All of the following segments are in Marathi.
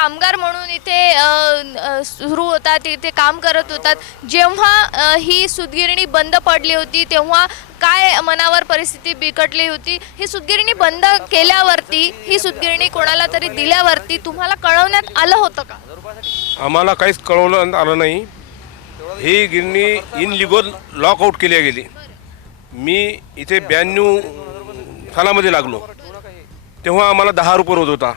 कामगार म्हणून इथे सुरू होतात इथे काम करत होतात. जेव्हा ही सुतगिरणी बंद पडली होती तेव्हा काय मनावर परिस्थिती बिकटली होती? ही सुदगिरणी बंद केल्यावरती ही सुदगिरणी कोणाला तरी दिल्यावरती तुम्हाला कळवण्यात आलं होतं का? आम्हाला काहीच कळवलं आलं नाही. ही गिरणी इनलिगल लॉकआउट केली गेली. मी इथे ब्याण्णव सालामध्ये लागलो. तेव्हा आम्हाला दहा रुपये रोज होता.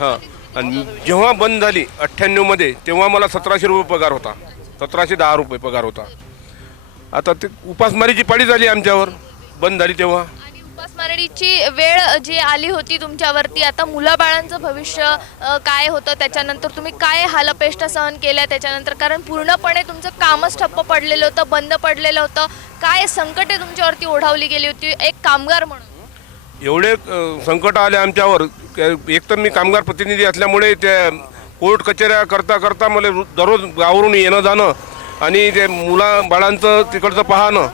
हां. आणि जेव्हा बंद झाली अठ्ठ्याण्णवमध्ये तेव्हा मला सतराशे रुपये पगार होता. सतराशे दहा रुपये पगार होता. आता ते उपासमारीची पाळी झाली आमच्यावर. बंद झाली तेव्हा. आणि उपासमारीची वेळ जी आली होती तुमच्यावरती आता मुलाबाळांचं भविष्य अ, काय होतं? त्याच्यानंतर तुम्ही काय हालपेष्ट सहन केल्या त्याच्यानंतर? कारण पूर्णपणे तुमचं कामच ठप्प पडलेलं होतं बंद पडलेलं होतं. काय संकटे तुमच्यावरती ओढावली गेली होती? एक कामगार म्हणून. एवढे संकट आले आमच्यावर. एकतर मी कामगार प्रतिनिधी असल्यामुळे त्या कोर्ट कचेऱ्या करता करता मला दररोज गावावरून येणं जाणं आणि ते मुला बाळांचं तिकडचं पाहणं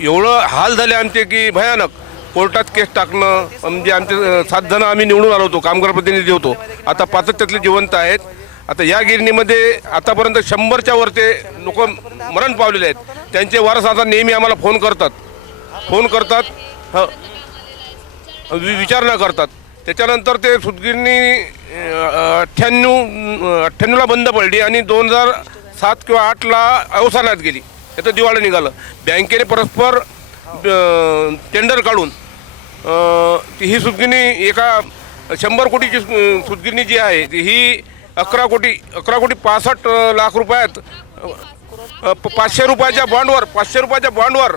एवढं हाल झाले आमचे की भयानक. कोर्टात केस टाकणं म्हणजे आमचे सात जण आम्ही निवडून आलो होतो कामगार प्रतिनिधी होतो. आता पाचच त्यातले जिवंत आहेत. आता या गिरणीमध्ये आतापर्यंत शंभरच्या वर ते लोक मरण पावलेले आहेत. त्यांचे वारस आता नेहमी आम्हाला फोन करतात. फोन करतात. ह. विचार विचारणा करतात. त्याच्यानंतर ते सुतगिरणी अठ्ठ्याण्णव अठ्ठ्याण्णवला बंद पडली आणि दोन हजार सात किंवा आठला अवसानात गेली. त्याचं दिवाळं निघालं. बँकेने परस्पर टेंडर काढून ही सुतगिरणी एका शंभर कोटीची सु- सुतगिरणी जी आहे ती ही अकरा कोटी अकरा कोटी पासष्ट लाख रुपयात पाचशे रुपयाच्या बॉन्डवर पाचशे रुपयाच्या बॉन्डवर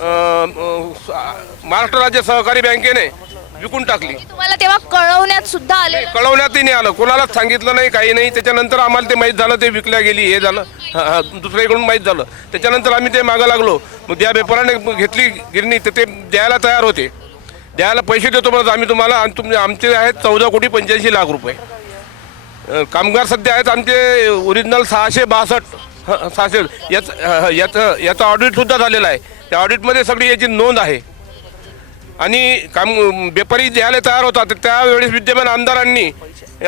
महाराष्ट्र राज्य सहकारी बँकेने विकून टाकली. तुम्हाला तेव्हा कळवण्यात सुद्धा आले कळवण्यातही नाही आलं. कोणालाच सांगितलं नाही काही नाही. त्याच्यानंतर आम्हाला ते माहीत झालं ते विकल्या गेली हे झालं. दुसऱ्याकडून माहीत झालं. त्याच्यानंतर आम्ही ते मागं लागलो. मग त्या व्यापाराने घेतली गिरणी तर ते द्यायला तयार होते. द्यायला पैसे देतो म्हणत आम्ही तुम्हाला आणि तुमचे आमचे आहेत चौदा कोटी पंच्याऐंशी लाख रुपये. कामगार सध्या आहेत आमचे ओरिजिनल सहाशे बासष्ट. सहाशे याच याचं याचं ऑडिटसुद्धा झालेलं आहे. त्या ऑडिटमध्ये सगळी याची नोंद आहे. आणि काम व्यापारी द्यायला तयार होता तर त्यावेळेस विद्यमान आमदारांनी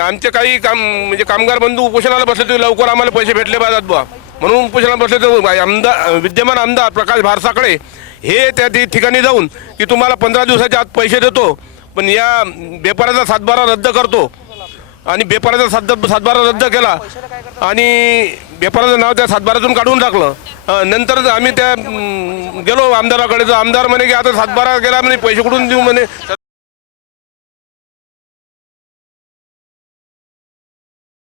आमचे काही काम म्हणजे कामगार बंधू उपोषणाला बसले होते लवकर आम्हाला पैसे भेटले पाहिजेत बुवा. म्हणून उपोषणाला बसले होते आमदार विद्यमान आमदार प्रकाश भारसाकडे. हे त्या ठिकाणी जाऊन की तुम्हाला पंधरा दिवसाच्या आत पैसे देतो पण या व्यापाराचा सातबारा रद्द करतो. आणि बेपाराचा सात सातबारा रद्द केला. आणि पेपराचं नाव त्या सातबारातून काढून टाकलं. नंतर आम्ही त्या गेलो आमदाराकडे. तर आमदार म्हणे की आता सातबारा गेला म्हणे पैसे कुठून देऊ म्हणे?